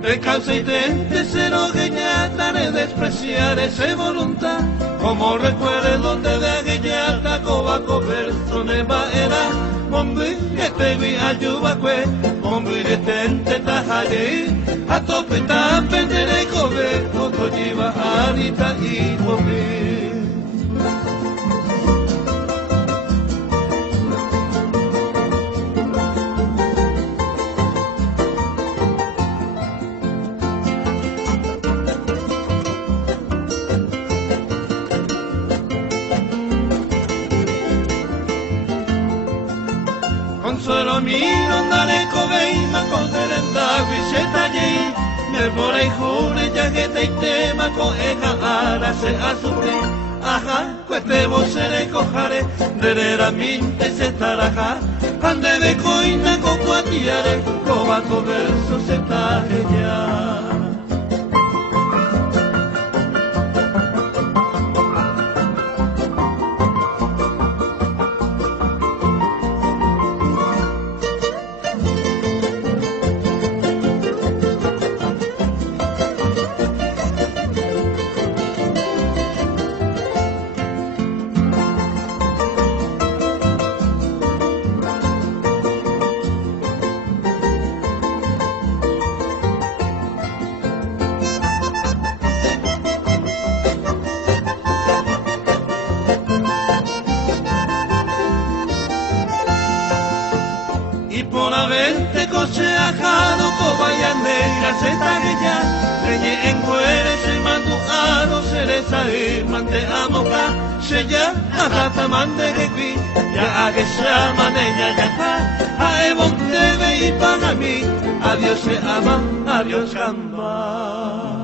Recalcitrante se lo guiñata de despreciar esa voluntad, como recuerdo de guiñata cobaco verso de maera, mombi que te vi ayuda que, mombi de tente tajaye, a tope tape de cobe, otro lleva anita y mombi. Consuelo miro dale cobeima con serenda viseta allí me por ahí jure ya que te tema con ega ara se azure ajá cueste vos se le cojare de la minte se taraja ande de coina con cuatiare cobaco verso se tajeya. Y por haberte cocheajado cobaya negra se tagueya reñe en cuere se manduado se les ahí mante amoca se ya ajata mande que ya a que se ama neña ya a ebon debe y para mí adiós se ama adiós camba.